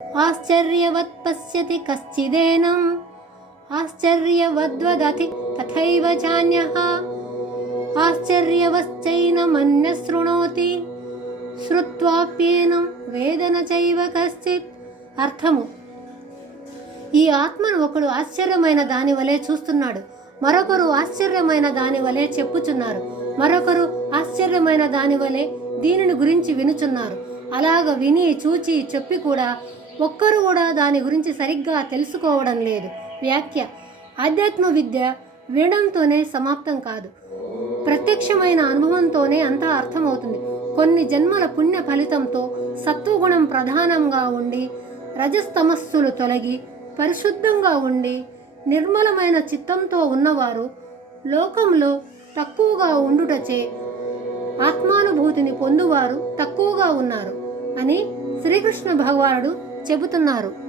ఆశ్చర్యవత్ పశ్యతి కశ్చిదేనం ఆశ్చర్యవద్వదతి తథైవ చాన్యః ఆశ్చర్యవశ్చైనమన్య శృణోతి శ్రుత్వాప్యేనం వేదన చైవ కశ్చిత్ అర్థము ఈ ఆత్మను ఒకడు ఆశ్చర్యమైన దాని వలె చూస్తున్నాడు. మరొకరు ఆశ్చర్యమైన దాని వలె చెప్పుచున్నారు. మరొకరు ఆశ్చర్యమైన దాని వలె దీనిని గురించి వినుచున్నారు. అలాగ విని చూచి చెప్పి కూడా ఒక్కరు కూడా దాని గురించి సరిగ్గా తెలుసుకోవడం లేదు. వ్యాఖ్య. ఆధ్యాత్మ విద్య వినడంతోనే సమాప్తం కాదు. ప్రత్యక్షమైన అనుభవంతోనే అంతా అర్థమవుతుంది. కొన్ని జన్మల పుణ్య ఫలితంతో సత్వగుణం ప్రధానంగా ఉండి రజస్తమస్సులు తొలగి పరిశుద్ధంగా ఉండి నిర్మలమైన చిత్తంతో ఉన్నవారు లోకంలో తక్కువగా ఉండుటచే ఆత్మానుభూతిని పొందువారు తక్కువగా ఉన్నారు అని శ్రీకృష్ణ భగవానుడు చెబుతున్నారు.